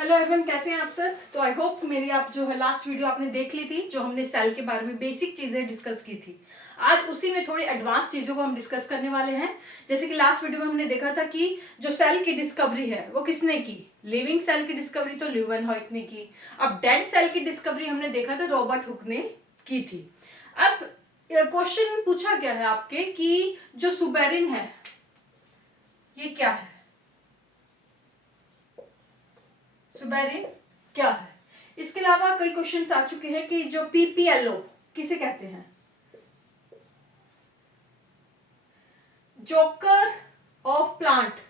Hello everyone, कैसे हैं आप सर। तो आई होप मेरी आप जो है लास्ट वीडियो आपने देख ली थी, जो हमने सेल के बारे में बेसिक चीजें डिस्कस की थी। आज उसी में थोड़ी एडवांस चीजों को हम डिस्कस करने वाले हैं। जैसे कि लास्ट वीडियो में हमने देखा था कि जो सेल की डिस्कवरी है वो किसने की, लिविंग सेल की डिस्कवरी तो ल्यूवेनहॉयक ने की। अब डेड सेल की डिस्कवरी हमने देखा था रॉबर्ट हुक ने की थी। अब क्वेश्चन पूछा गया है आपके कि जो सुबेरिन है ये क्या है, सुबेरिन क्या है। इसके अलावा कई क्वेश्चंस आ चुके हैं कि जो पीपीएलओ किसे कहते हैं, जोकर ऑफ प्लांट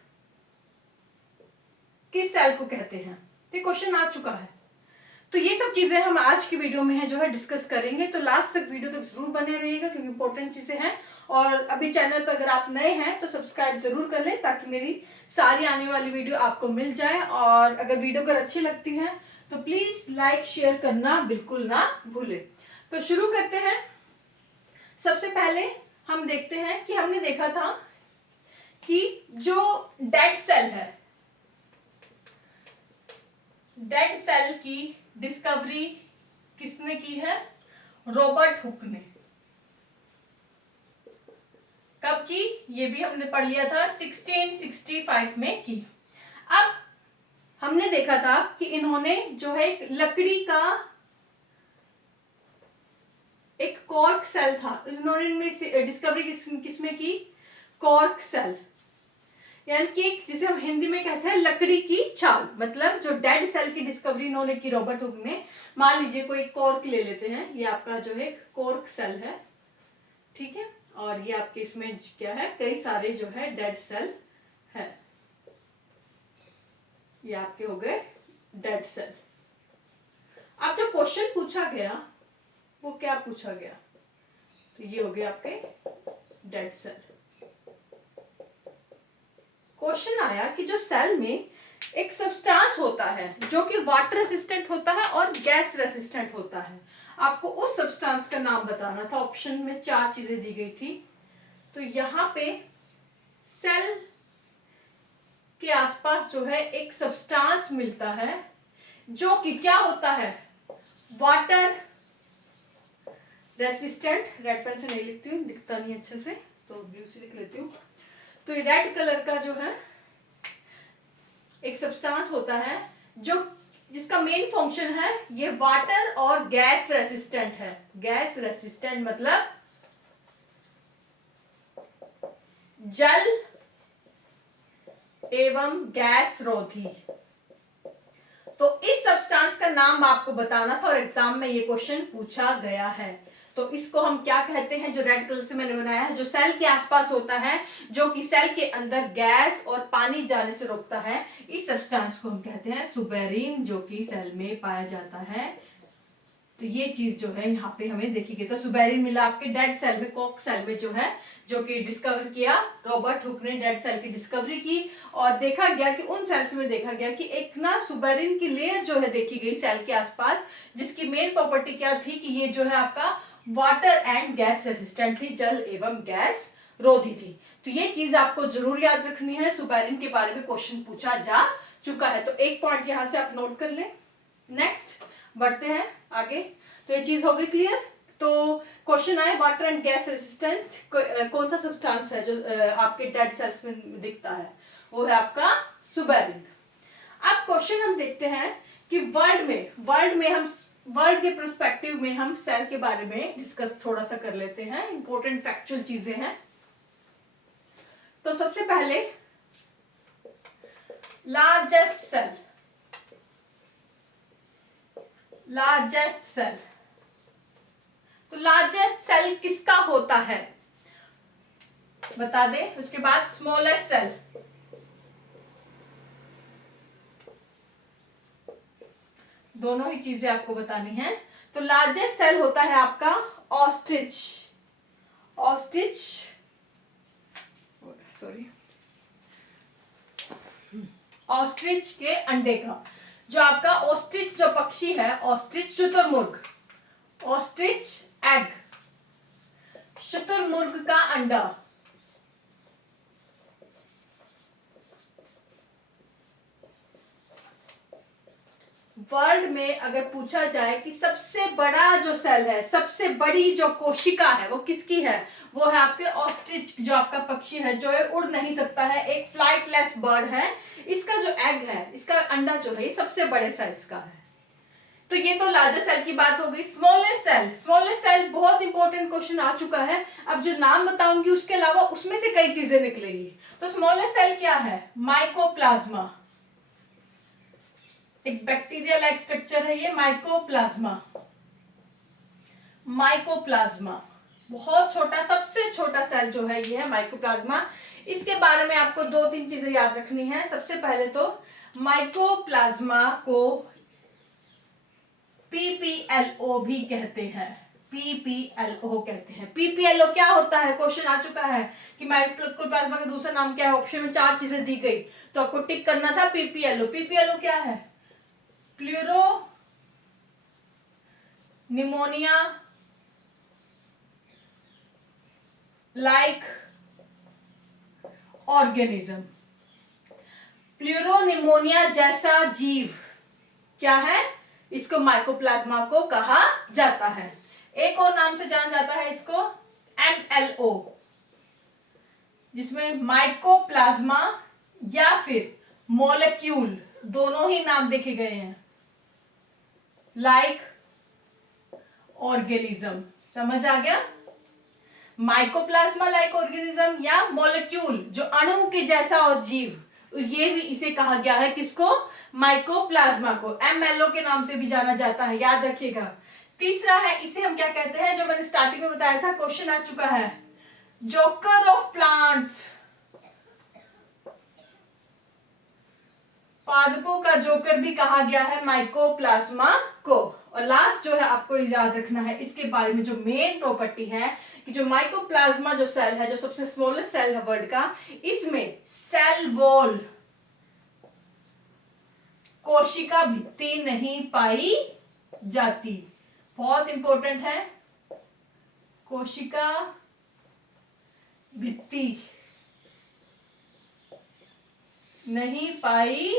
किस सेल को कहते हैं, ये क्वेश्चन आ चुका है। तो ये सब चीजें हम आज की वीडियो में है जो है डिस्कस करेंगे। तो लास्ट तक वीडियो तक जरूर बने रहिएगा क्योंकि इंपॉर्टेंट चीजें हैं। और अभी चैनल पर अगर आप नए हैं तो सब्सक्राइब जरूर कर लें ताकि मेरी सारी आने वाली वीडियो आपको मिल जाए। और अगर वीडियो अगर अच्छी लगती है तो प्लीज लाइक शेयर करना बिल्कुल ना भूलें। तो शुरू करते हैं। सबसे पहले हम देखते हैं कि हमने देखा था कि जो डेड सेल है, डेड सेल की डिस्कवरी किसने की है, रॉबर्ट हुक ने। कब की, ये भी हमने पढ़ लिया था 1665 में की। अब हमने देखा था कि इन्होंने जो है लकड़ी का एक कॉर्क सेल था, इन्होंने डिस्कवरी किसमें की, कॉर्क सेल, यानी कि जिसे हम हिंदी में कहते हैं लकड़ी की छाल। मतलब जो डेड सेल की डिस्कवरी इन्होंने की रॉबर्ट हुक ने। मान लीजिए कोई कॉर्क ले लेते हैं, ये आपका जो है कॉर्क सेल है, ठीक है। और ये आपके इसमें क्या है, कई सारे जो है डेड सेल है, ये आपके हो गए डेड सेल। अब जो क्वेश्चन पूछा गया वो क्या पूछा गया, तो ये हो गया आपके डेड सेल। क्वेश्चन आया कि जो सेल में एक सब्सटेंस होता है जो कि वाटर रेसिस्टेंट होता है और गैस रेसिस्टेंट होता है, आपको उस सब्सटेंस का नाम बताना था। ऑप्शन में 4 चीजें दी गई थी। तो यहाँ पे सेल के आसपास जो है एक सब्सटेंस मिलता है जो कि क्या होता है, वाटर रेसिस्टेंट। रेड पेन से नहीं लिखती हूँ, दिखता नहीं अच्छे से, तो ब्लू से लिख लेती हूँ। तो ये रेड कलर का जो है एक सब्सटेंस होता है जो जिसका मेन फंक्शन है ये वाटर और गैस रेसिस्टेंट है। गैस रेसिस्टेंट मतलब जल एवं गैस रोधी। तो इस सब्सटेंस का नाम आपको बताना था और एग्जाम में ये क्वेश्चन पूछा गया है। तो इसको हम क्या कहते हैं, जो रेड कलर से मैंने बनाया है, जो सेल के आसपास होता है, जो कि सेल के अंदर गैस और पानी जाने से रोकता है, इस सब्सटेंस को हम कहते हैं सुबेरिन, जो कि सेल में पाया जाता है। तो ये चीज जो है यहाँ पे हमें देखी गई। तो सुबेरिन मिला आपके डेड सेल में, कॉर्क सेल में जो है, जो कि डिस्कवर किया रॉबर्ट हुक ने, डेड सेल की डिस्कवरी की। और देखा गया कि उन सेल्स में देखा गया कि एक ना सुबेरिन की लेयर जो है देखी गई सेल के आसपास, जिसकी मेन प्रॉपर्टी क्या थी कि ये जो है आपका वाटर एंड गैस रेसिस्टेंट थी, जल एवं गैस रोधी थी। तो ये चीज आपको जरूर याद रखनी है, सुबेरिन के बारे में क्वेश्चन पूछा जा चुका है। तो एक पॉइंट यहां से आप नोट कर लें। नेक्स्ट बढ़ते हैं आगे। तो ये चीज हो गई क्लियर। तो क्वेश्चन आए वाटर एंड गैस रेसिस्टेंट कौन सा सब्सटेंस है जो आपके डेड सेल्स में दिखता है, वो है आपका सुबेरिन। अब क्वेश्चन हम देखते हैं कि वर्ल्ड के पर्सपेक्टिव में हम सेल के बारे में डिस्कस थोड़ा सा कर लेते हैं। इंपॉर्टेंट फैक्चुअल चीजें हैं। तो सबसे पहले लार्जेस्ट सेल, लार्जेस्ट सेल, तो लार्जेस्ट सेल किसका होता है बता दे। उसके बाद स्मॉलेस्ट सेल, दोनों ही चीजें आपको बतानी है। तो लार्जेस्ट सेल होता है आपका ऑस्ट्रिच, ऑस्ट्रिच सॉरी ऑस्ट्रिच के अंडे का। जो आपका ऑस्ट्रिच जो पक्षी है, ऑस्ट्रिच शुतुरमुर्ग, ऑस्ट्रिच एग, शुतुरमुर्ग का अंडा, वर्ल्ड में अगर पूछा जाए कि सबसे बड़ा जो सेल है, सबसे बड़ी जो कोशिका है वो किसकी है, वो है आपके ऑस्ट्रिच, जो आपका पक्षी है, जो है उड़ नहीं सकता है, एक फ्लाइटलेस बर्ड है। इसका जो एग है, इसका अंडा जो है, ये सबसे बड़े साइज का है। तो ये तो लार्जर सेल की बात हो गई। स्मॉलेस्ट सेल, स्मॉलेस्ट सेल बहुत इंपॉर्टेंट क्वेश्चन आ चुका है। अब जो नाम बताऊंगी उसके अलावा उसमें से कई चीजें निकलेगी। तो स्मॉलेस्ट सेल क्या है? माइकोप्लाज्मा, एक बैक्टीरिया लाइक स्ट्रक्चर है ये माइकोप्लाज्मा। माइकोप्लाज्मा बहुत छोटा, सबसे छोटा सेल जो है ये है माइकोप्लाज्मा। इसके बारे में आपको दो तीन चीजें याद रखनी है। सबसे पहले तो माइकोप्लाज्मा को पीपीएलओ भी कहते हैं, पीपीएलओ कहते हैं। पीपीएलओ क्या होता है? क्वेश्चन आ चुका है कि माइकोप्लाज्मा का दूसरा नाम क्या है। ऑप्शन में 4 चीजें दी गई तो आपको टिक करना था पीपीएलओ। पीपीएलओ क्या है? Pleuro pneumonia like organism. Pleuropneumonia जैसा जीव क्या है? इसको माइकोप्लाज्मा को कहा जाता है। एक और नाम से जाना जाता है इसको एमएलओ, जिसमें माइकोप्लाज्मा या फिर मॉलिक्यूल दोनों ही नाम देखे गए हैं, लाइक ऑर्गेनिज्म। समझ आ गया? माइकोप्लाज्मा लाइक ऑर्गेनिज्म या मॉलिक्यूल जो अणु के जैसा और जीव, ये भी इसे कहा गया है। किसको? माइकोप्लाज्मा को। एमएलओ के नाम से भी जाना जाता है, याद रखिएगा। तीसरा है, इसे हम क्या कहते हैं, जो मैंने स्टार्टिंग में बताया था, क्वेश्चन आ चुका है, जोकर ऑफ प्लांट्स, पादपों का जोकर भी कहा गया है माइकोप्लाज्मा को। और लास्ट जो है आपको याद रखना है इसके बारे में, जो मेन प्रॉपर्टी है कि जो माइकोप्लाज्मा जो सेल है, जो सबसे स्मॉलेस्ट सेल है वर्ल्ड का, इसमें सेल वॉल, कोशिका भित्ति नहीं पाई जाती। बहुत इंपॉर्टेंट है, कोशिका भित्ति नहीं पाई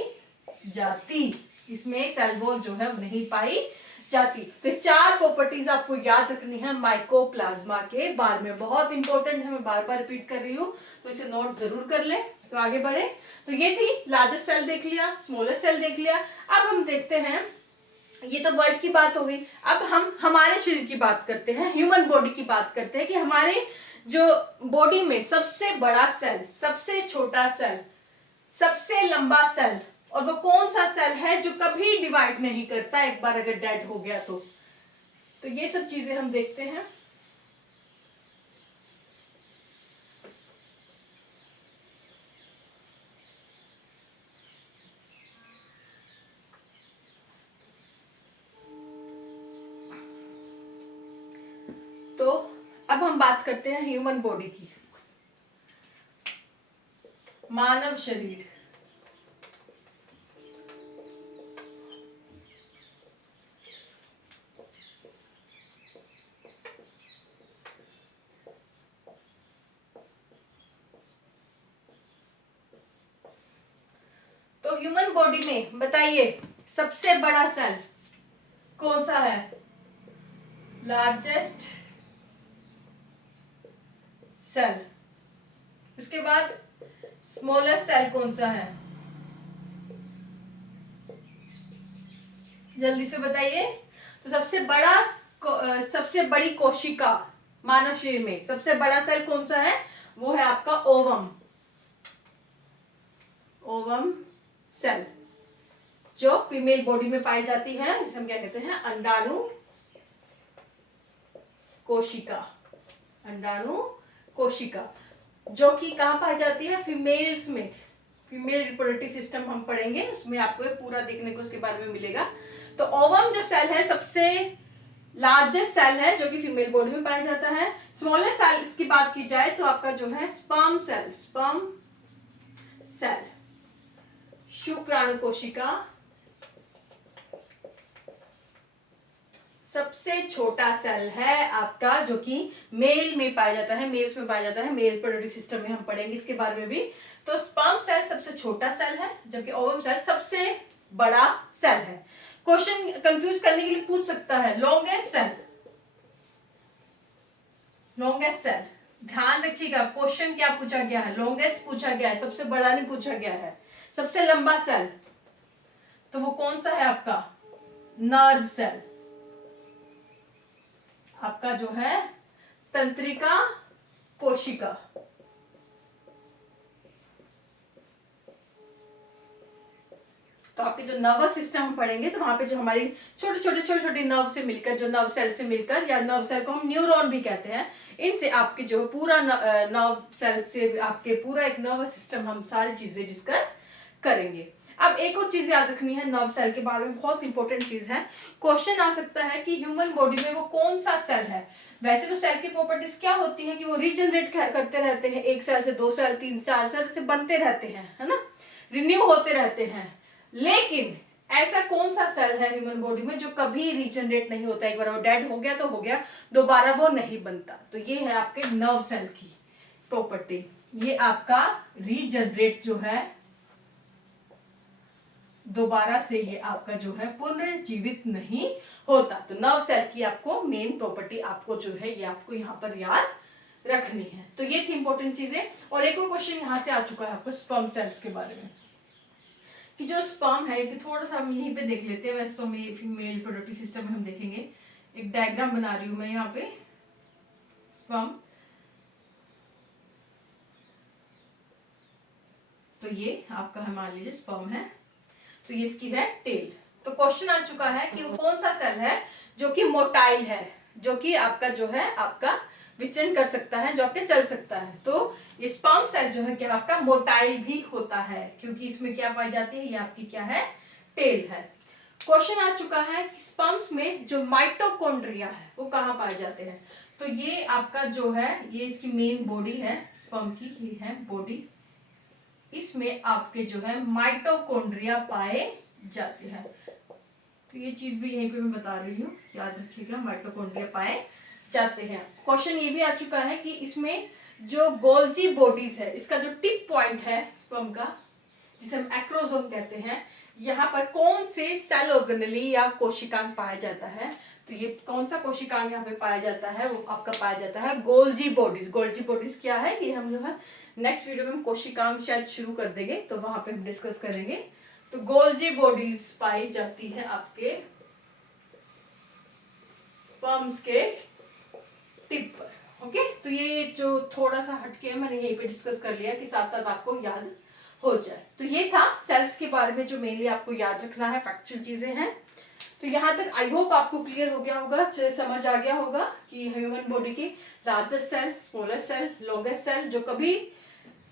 जाती, इसमें सेल वॉल जो है वो नहीं पाई जाती। तो 4 प्रॉपर्टीज आपको याद रखनी है माइकोप्लाज्मा के बारे में, बहुत इंपॉर्टेंट है, मैं बार बार रिपीट कर रही हूँ, तो इसे नोट जरूर कर लें। तो आगे बढ़े, तो ये थी लार्जेस्ट सेल देख लिया, स्मॉलेस्ट सेल देख लिया। अब हम देखते हैं, ये तो वर्ल्ड की बात हो गई, अब हम हमारे शरीर की बात करते हैं, ह्यूमन बॉडी की बात करते हैं कि हमारे जो बॉडी में सबसे बड़ा सेल, सबसे छोटा सेल, सबसे लंबा सेल, और वो कौन सा सेल है जो कभी डिवाइड नहीं करता एक बार अगर डेड हो गया तो ये सब चीजें हम देखते हैं। तो अब हम बात करते हैं ह्यूमन बॉडी की, मानव शरीर। तो ह्यूमन बॉडी में बताइए सबसे बड़ा सेल कौन सा है? Largest cell. उसके बाद स्मॉलेस्ट सेल कौन सा है? जल्दी से बताइए। तो सबसे बड़ी कोशिका मानव शरीर में सबसे बड़ा सेल कौन सा है? वो है आपका ओवम, ओवम सेल, जो फीमेल बॉडी में पाई जाती है, जिसे हम क्या कहते हैं? अंडाणु कोशिका। अंडाणु कोशिका जो कि कहां पाई जाती है? फीमेल्स में। फीमेल रिप्रोडक्टिव सिस्टम हम पढ़ेंगे, उसमें आपको पूरा देखने को उसके बारे में मिलेगा। तो ओवम जो सेल है सबसे लार्जेस्ट सेल है जो कि फीमेल बॉडी में पाया जाता है। स्मॉलेस्ट सेल की बात की जाए तो आपका जो है स्पर्म सेल, स्पर्म सेल, शुक्राणु कोशिका। सबसे छोटा सेल है आपका जो कि मेल में पाया जाता है, मेल्स में पाया जाता है, मेल रिप्रोडक्टिव सिस्टम में हम पढ़ेंगे इसके बारे में भी। तो स्पर्म सेल सबसे छोटा सेल है, जबकि ओवम सेल सबसे बड़ा सेल है। क्वेश्चन कंफ्यूज करने के लिए पूछ सकता है लॉन्गेस्ट सेल, लॉन्गेस्ट सेल, ध्यान रखिएगा क्वेश्चन क्या पूछा गया है, लॉन्गेस्ट पूछा गया है, सबसे बड़ा नहीं पूछा गया है, सबसे लंबा सेल, तो वो कौन सा है आपका नर्व सेल, आपका जो है तंत्रिका कोशिका। तो आपके जो नर्वस सिस्टम हम पढ़ेंगे तो वहां पे जो हमारी छोटे छोटे नर्व से मिलकर, जो नर्व सेल से मिलकर, या नर्व सेल को हम न्यूरॉन भी कहते हैं, इनसे आपके जो पूरा नर्व सेल से आपके पूरा एक नर्वस सिस्टम हम सारी चीजें डिस्कस करेंगे। अब एक और चीज याद रखनी है नर्व सेल के बारे में, बहुत इंपॉर्टेंट चीज है, क्वेश्चन आ सकता है कि ह्यूमन बॉडी में वो कौन सा सेल है। वैसे तो सेल की प्रॉपर्टीज क्या होती है कि वो रीजनरेट करते रहते हैं, एक सेल से 2 सेल 3 4 सेल से बनते रहते हैं, है ना, रिन्यू होते रहते हैं। लेकिन ऐसा कौन सा सेल है ह्यूमन बॉडी में जो कभी रीजनरेट नहीं होता, एक बार वो डेड हो गया तो हो गया, दोबारा वो नहीं बनता। तो ये है आपके नर्व सेल की प्रॉपर्टी, ये आपका रीजनरेट जो है दोबारा से ये आपका जो है पुनर्जीवित नहीं होता। तो नर्व सेल की आपको मेन प्रॉपर्टी आपको जो है ये आपको यहाँ पर याद रखनी है। तो ये थी इंपॉर्टेंट चीजें। और एक और क्वेश्चन यहाँ से आ चुका है आपको स्पर्म सेल्स के बारे में, कि जो स्पर्म है कि थोड़ा सा हम यहीं पे देख लेते हैं। वैसे तो हम ये फीमेल रिप्रोडक्टिव सिस्टम में हम देखेंगे, एक डायग्राम बना रही हूं मैं यहाँ पे स्पर्म। तो ये आपका है, मान लीजिए स्पर्म है, तो ये इसकी है टेल। तो क्वेश्चन आ चुका है कि वो कौन सा सेल है जो कि मोटाइल है, जो कि आपका जो है आपका विचरण कर सकता है, जो आपके चल सकता है। तो ये स्पर्म सेल जो है क्या आपका मोटाइल भी होता है, क्योंकि इसमें क्या पाई जाती है, ये आपकी क्या है टेल है। क्वेश्चन आ चुका है कि स्पर्म्स में जो माइटोकॉन्ड्रिया है वो कहाँ पाए जाते हैं। तो ये आपका जो है ये इसकी मेन बॉडी है स्पर्म की, ये है बॉडी, इसमें आपके जो है माइटोकॉन्ड्रिया पाए जाते हैं। तो ये चीज भी यहीं पे मैं बता रही हूँ, याद रखिएगा माइटोकॉन्ड्रिया पाए जाते हैं। क्वेश्चन ये भी आ चुका है कि इसमें जो गोल्जी बॉडीज है, इसका जो टिप पॉइंट है स्पर्म का, जिसे हम एक्रोसोम कहते हैं, यहाँ पर कौन से सेल ऑर्गेनेली या कोशिकांग पाया जाता है। तो ये कौन सा कोशिकांग यहाँ पे पाया जाता है, वो आपका पाया जाता है गोल्जी बॉडीज। गोल्जी बॉडीज क्या है, ये हम जो है नेक्स्ट वीडियो में हम कोशिकांग शायद शुरू कर देंगे, तो वहां पे हम डिस्कस करेंगे। तो गोल्जी बॉडीज पाई जाती है आपके स्पर्म्स के टिप पर। ओके, तो ये जो थोड़ा सा हटके मैंने यहीं पे डिस्कस कर लिया कि साथ साथ आपको याद हो जाए। तो ये था सेल्स के बारे में जो मेनली आपको याद रखना है, फैक्चुअल चीजें हैं। तो यहाँ तक आई होप आपको क्लियर हो गया होगा, समझ आ गया होगा कि ह्यूमन बॉडी की largest cell, smallest cell, longest cell जो कभी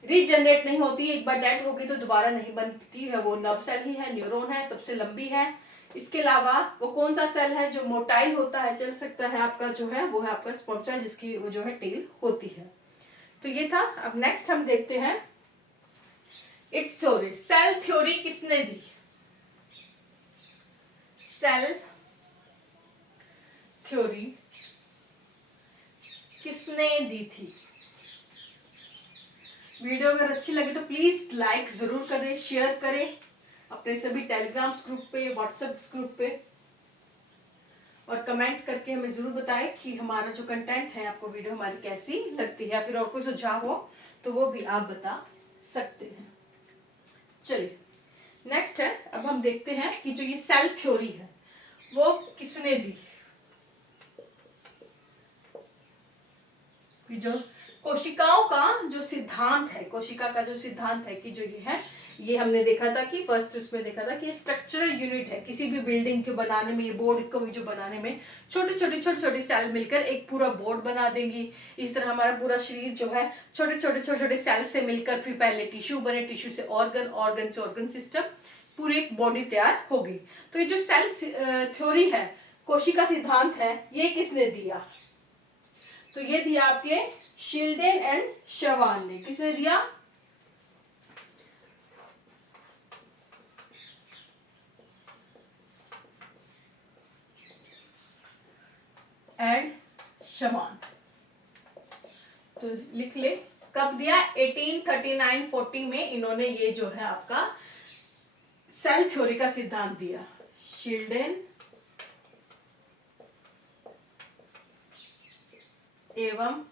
रीजनरेट नहीं होती, एक बार डेड हो गई तो दोबारा नहीं बनती है, वो नर्व सेल ही है, न्यूरॉन है, सबसे लंबी है। इसके अलावा वो कौन सा सेल है जो मोटाइल होता है, चल सकता है, आपका जो है वो है आपका स्पर्म सेल, जिसकी वो जो है टेल होती है। तो ये था। अब नेक्स्ट हम देखते हैं इट्स थ्योरी। सेल थ्योरी किसने दी, सेल थ्योरी किसने दी थी। वीडियो अगर अच्छी लगे तो प्लीज लाइक जरूर करें, शेयर करें अपने सभी टेलीग्राम ग्रुप पे, व्हाट्सएप ग्रुप पे, और कमेंट करके हमें जरूर बताएं कि हमारा जो कंटेंट है आपको वीडियो हमारी कैसी लगती है, या फिर और कोई सुझाव हो तो वो भी आप बता सकते हैं। चलिए नेक्स्ट है, अब हम देखते हैं कि जो ये सेल थ्योरी है वो किसने दी। जो कोशिकाओं का जो सिद्धांत है, कोशिका का जो सिद्धांत है कि जो ये है, ये हमने देखा था कि फर्स्ट उसमें देखा था कि स्ट्रक्चरल यूनिट है, किसी भी बिल्डिंग को बनाने में, ये बोर्ड को भी जो बनाने में छोटे छोटे सेल मिलकर एक पूरा बोर्ड बना देंगी। इस तरह हमारा पूरा शरीर जो है छोटे छोटे सेल से मिलकर फिर पहले टिश्यू बने, टिश्यू से ऑर्गन, ऑर्गन से ऑर्गन सिस्टम, पूरी एक बॉडी तैयार होगी। तो ये जो सेल थ्योरी है, कोशिका सिद्धांत है, ये किसने दिया। तो ये दिया आपके शिल्डेन एंड शवान ने। किसने दिया, एंड शवान। तो लिख ले कब दिया, 1839-40 में इन्होंने ये जो है आपका सेल थ्योरी का सिद्धांत दिया। शिल्डेन एवं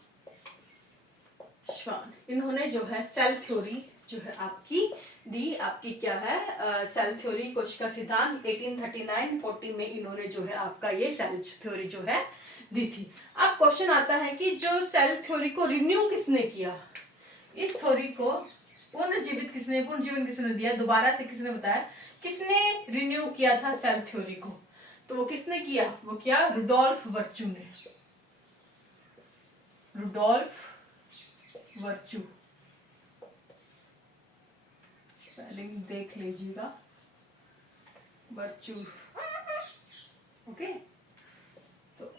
श्वान, इन्होंने जो है सेल थ्योरी जो है आपकी दी। आपकी क्या है सेल थ्योरी, कोशिका सिद्धांत 1839-40 में इन्होंने जो है आपका ये सेल थ्योरी जो है दी थी। अब क्वेश्चन आता है कि जो सेल थ्योरी को रिन्यू किसने किया, इस थ्योरी को पुनर्जीवित किसने, पुनर्जीवन किसने दिया, दोबारा से किसने बताया, किसने रिन्यू किया था सेल थ्योरी को, तो वो किसने किया, वो क्या, रुडोल्फ वर्चू ने। रुडोल्फ वर्चू, स्पेलिंग देख लीजिएगा, वर्चू, ओके। तो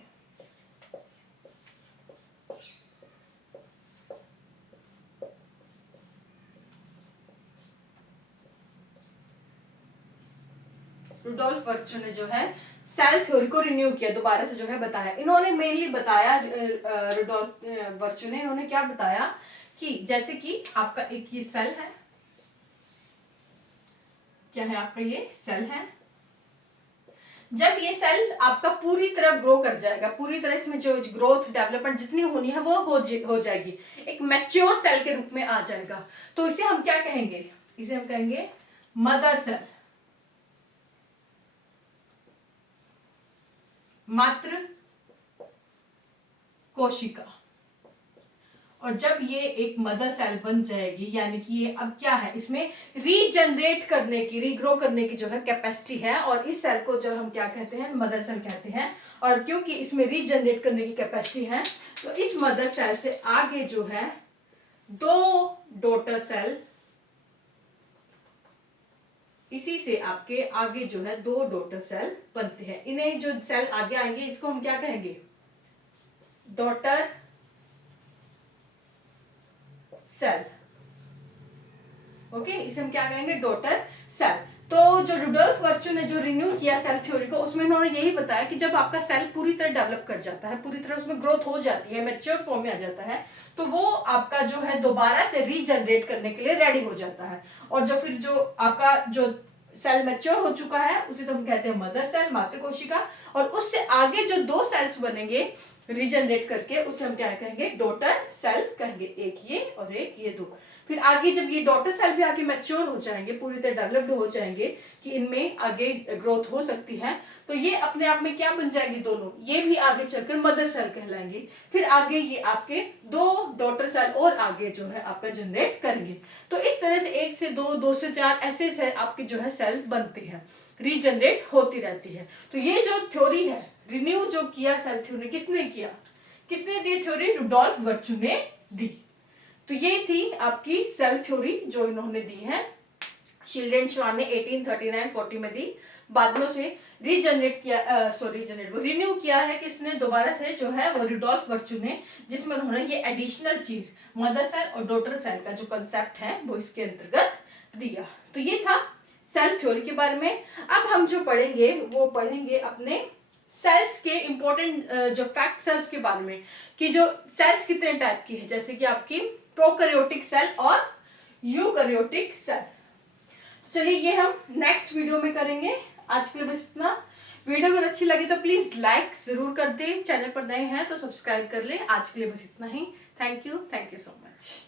रुडोल्फ वर्चू ने जो है सेल थ्योरी को रिन्यू किया, दोबारा से जो है बताया। इन्होंने मेनली बताया, रुडोल्फ वर्चू ने, इन्होंने क्या बताया कि जैसे कि आपका एक ये सेल है, क्या है आपका ये सेल है, जब ये सेल आपका पूरी तरह ग्रो कर जाएगा, पूरी तरह इसमें जो ग्रोथ डेवलपमेंट जितनी होनी है वो हो जाएगी, एक मैच्योर सेल के रूप में आ जाएगा, तो इसे हम क्या कहेंगे, इसे हम कहेंगे मदर सेल, मातृ कोशिका। और जब ये एक मदर सेल बन जाएगी, यानी कि ये अब क्या है, इसमें रीजनरेट करने की, रीग्रो करने की जो है कैपेसिटी है, और इस सेल को जो हम क्या कहते हैं, मदर सेल कहते हैं। और क्योंकि इसमें रीजनरेट करने की कैपेसिटी है, तो इस मदर सेल से आगे जो है 2 डॉटर सेल, इसी से आपके आगे जो है 2 डॉटर सेल बनते हैं। इन्हें जो सेल आगे आएंगे इसको हम क्या कहेंगे, डॉटर सेल, ओके, इसे हम क्या कहेंगे, डॉटर सेल। तो जो रुडोल्फ वर्चू ने जो रिन्यू किया सेल थ्योरी को, उसमें उन्होंने यही बताया कि जब आपका सेल पूरी तरह डेवलप कर जाता है, पूरी तरह उसमें ग्रोथ हो जाती है, मैच्योर फॉर्म में आ जाता है, तो वो आपका जो है दोबारा से रीजनरेट करने के लिए रेडी हो जाता है। और जो फिर जो आपका जो सेल मैच्योर हो चुका है उसे तो हम कहते हैं मदर सेल, मातृ कोशिका, और उससे आगे जो 2 सेल्स बनेंगे रीजनरेट करके, उसे हम क्या कहेंगे, डॉटर सेल कहेंगे, एक ये और एक ये 2। फिर आगे जब ये डॉटर सेल भी आगे मैच्योर हो जाएंगे, पूरी तरह डेवलप्ड हो जाएंगे कि इनमें आगे ग्रोथ हो सकती है, तो ये अपने आप में क्या बन जाएगी, दोनों, ये भी आगे चलकर मदर सेल कहलाएंगी। फिर आगे ये आपके 2 डॉटर सेल और आगे जो है आपका जनरेट करेंगे। तो इस तरह से 1 से 2, 2 से 4 ऐसे से आपके जो है सेल बनते हैं, रीजनरेट होती रहती है। तो ये जो थ्योरी है, रिन्यू जो किया सेल थ्योरी, किसने किया, किसने दी थ्योरी, रुडोल्फ वर्चू ने दी। तो ये थी आपकी सेल थ्योरी जो इन्होंने दी है, शिल्डेन श्वान ने 1839-40 में दी। बाद में उसे रीजनरेट किया, रिन्यू किया है किसने, दोबारा से जो है वो रुडोल्फ वर्चू ने, जिसमें उन्होंने ये एडिशनल चीज मदर सेल और डॉटर सेल का जो कंसेप्ट है वो इसके अंतर्गत दिया। तो ये था सेल थ्योरी के बारे में। अब हम जो पढ़ेंगे वो पढ़ेंगे अपने सेल्स के इंपॉर्टेंट जो फैक्ट्स है उसके बारे में, कि जो सेल्स कितने टाइप की है, जैसे कि आपकी प्रोकैरियोटिक सेल और यूकैरियोटिक सेल। चलिए ये हम नेक्स्ट वीडियो में करेंगे। आज के लिए बस इतना। वीडियो अगर अच्छी लगी तो प्लीज लाइक जरूर कर दे, चैनल पर नए हैं तो सब्सक्राइब कर ले। आज के लिए बस इतना ही। Thank you so much.